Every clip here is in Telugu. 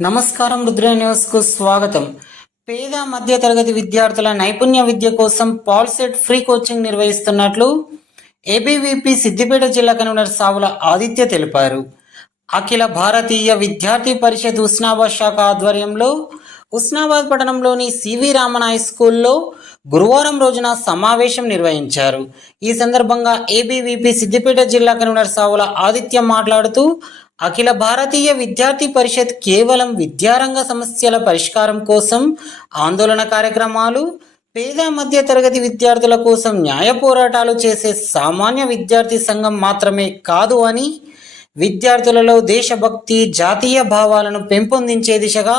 నమస్కారం రుద్ర న్యూస్కు స్వాగతం. పేద మధ్య తరగతి విద్యార్థుల నైపుణ్య విద్య కోసం పాల్సెట్ ఫ్రీ కోచింగ్ నిర్వహిస్తున్నట్లు ఏబీవీపీ సిద్దిపేట జిల్లా కన్వీనర్ సావుల ఆదిత్య తెలిపారు. అఖిల భారతీయ విద్యార్థి పరిషత్ ఉస్నాబాద్ శాఖ ఆధ్వర్యంలో ఉస్నాబాద్ పట్టణంలోని సివి రామన్ హై స్కూల్లో గురువారం రోజున సమావేశం నిర్వహించారు. ఈ సందర్భంగా ఏబీవీపీ సిద్దిపేట జిల్లా కన్వీనర్ సావుల ఆదిత్య మాట్లాడుతూ అఖిల భారతీయ విద్యార్థి పరిషత్ కేవలం విద్యారంగ సమస్యల పరిష్కారం కోసం ఆందోళన కార్యక్రమాలు పేద మధ్య తరగతి విద్యార్థుల కోసం న్యాయ పోరాటాలు చేసే సామాన్య విద్యార్థి సంఘం మాత్రమే కాదు అని విద్యార్థులలో దేశభక్తి జాతీయ భావాలను పెంపొందించే దిశగా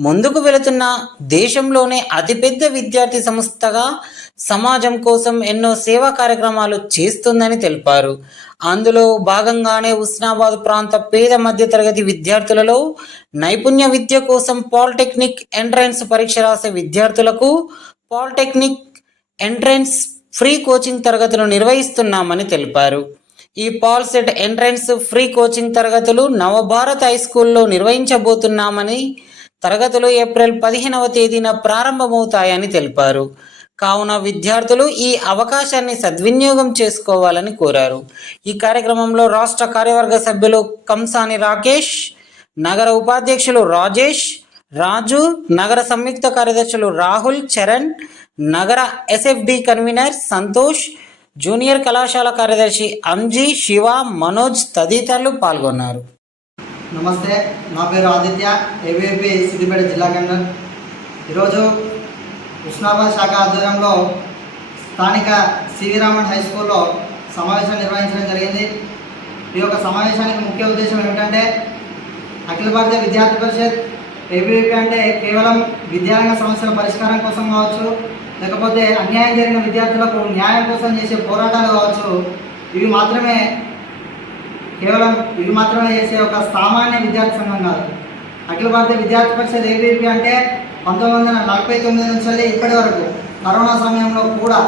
ముందుకు వెళుతున్న దేశంలోనే అతిపెద్ద విద్యార్థి సంస్థగా సమాజం కోసం ఎన్నో సేవా కార్యక్రమాలు చేస్తుందని తెలిపారు. అందులో భాగంగానే ఉస్నాబాద్ ప్రాంత పేద మధ్య తరగతి విద్యార్థులలో నైపుణ్య విద్య కోసం పాలిటెక్నిక్ ఎంట్రన్స్ పరీక్ష రాసే విద్యార్థులకు పాలిటెక్నిక్ ఎంట్రన్స్ ఫ్రీ కోచింగ్ తరగతులు నిర్వహిస్తున్నామని తెలిపారు. ఈ పాల్సెట్ ఎంట్రన్స్ ఫ్రీ కోచింగ్ తరగతులు నవభారత్ హై స్కూల్లో నిర్వహించబోతున్నామని తరగతులు ఏప్రిల్ పదిహేనవ తేదీన ప్రారంభమవుతాయని తెలిపారు. కావున విద్యార్థులు ఈ అవకాశాన్ని సద్వినియోగం చేసుకోవాలని కోరారు. ఈ కార్యక్రమంలో రాష్ట్ర కార్యవర్గ సభ్యులు కంసాని రాకేష్ నగర ఉపాధ్యక్షులు రాజేష్ రాజు నగర సంయుక్త కార్యదర్శులు రాహుల్ చరణ్ నగర ఎస్ఎఫ్డి కన్వీనర్ సంతోష్ జూనియర్ కళాశాల కార్యదర్శి అంజీ శివ మనోజ్ తదితరులు పాల్గొన్నారు. నమస్తే నా పేరు ఆదిత్య ఏబీపీ సిద్దిపేట జిల్లా కేంద్రం. ఈరోజు ఉస్నాబాద్ శాఖ ఆధ్వర్యంలో స్థానిక సివి రామన్ హై స్కూల్లో సమావేశం నిర్వహించడం జరిగింది. ఈ యొక్క సమావేశానికి ముఖ్య ఉద్దేశం ఏమిటంటే అఖిల భారతీయ విద్యార్థి పరిషత్ ఏబీవీపీ అంటే కేవలం విద్యారంగ సమస్యల పరిష్కారం కోసం కావచ్చు లేకపోతే అన్యాయం జరిగిన విద్యార్థులకు న్యాయం కోసం చేసే పోరాటాలు కావచ్చు ఇవి మాత్రమే కేవలం ఇవి మాత్రమే చేసే ఒక సామాన్య విద్యార్థి సంఘం కాదు. అఖిల భారత విద్యార్థి పరిషత్ ఏబీపీ అంటే పంతొమ్మిది వందల నలభై తొమ్మిది నుంచి ఇప్పటి వరకు కరోనా సమయంలో కూడా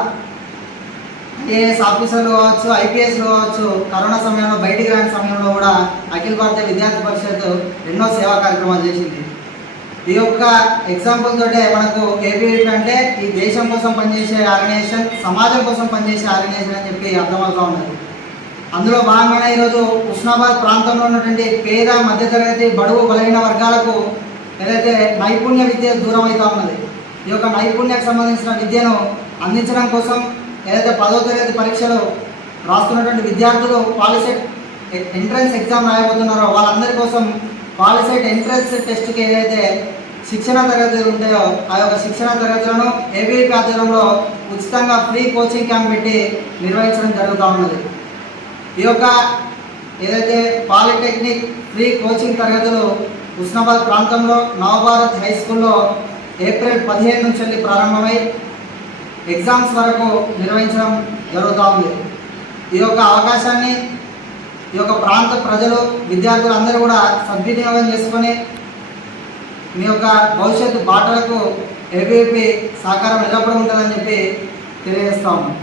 ఐఏఎస్ ఆఫీసర్లు కావచ్చు ఐపీఎస్లు కావచ్చు కరోనా సమయంలో బయటికి రాని సమయంలో కూడా అఖిల భారత విద్యార్థి పరిషత్ ఎన్నో సేవా కార్యక్రమాలు చేసింది. ఈ యొక్క ఎగ్జాంపుల్ తోటే మనకు ఏబీవీపీ అంటే ఈ దేశం కోసం పనిచేసే ఆర్గనైజేషన్ సమాజం కోసం పనిచేసే ఆర్గనైజేషన్ అని చెప్పి అర్థమవుతూ ఉన్నది. అందులో భాగంగానే ఈరోజు ఉస్నాబాద్ ప్రాంతంలో ఉన్నటువంటి పేద మధ్యతరగతి బడుగు బలహీన వర్గాలకు ఏదైతే నైపుణ్య విద్య దూరం అవుతా ఉన్నది ఈ యొక్క నైపుణ్యకు సంబంధించిన విద్యను అందించడం కోసం ఏదైతే పదో తరగతి పరీక్షలు రాస్తున్నటువంటి విద్యార్థులు పాలిసెట్ ఎంట్రన్స్ ఎగ్జామ్ రాయబోతున్నారో వాళ్ళందరి కోసం పాలిసెట్ ఎంట్రన్స్ టెస్ట్కి ఏదైతే శిక్షణ తరగతులు ఉంటాయో ఆ యొక్క శిక్షణ తరగతులను ఏబీపీ ఆధ్వర్యంలో ఉచితంగా ఫ్రీ కోచింగ్ క్యాంప్ పెట్టి నిర్వహించడం జరుగుతూ ఉన్నది. ఈ యొక్క ఏదైతే పాలిటెక్నిక్ ఫ్రీ కోచింగ్ తరగతులు ఉస్నాబాద్ ప్రాంతంలో నవభారత్ హై స్కూల్లో ఏప్రిల్ పదిహేను నుంచి వెళ్ళి ప్రారంభమై ఎగ్జామ్స్ వరకు నిర్వహించడం జరుగుతూ ఉంది. ఈ యొక్క అవకాశాన్ని ఈ యొక్క ప్రాంత ప్రజలు విద్యార్థులు అందరూ కూడా సద్వినియోగం చేసుకొని మీ యొక్క భవిష్యత్తు బాటలకు ఏబీపీ సహకారం ఎల్లప్పుడూ ఉంటుందని చెప్పి తెలియజేస్తాము ఉన్నాం.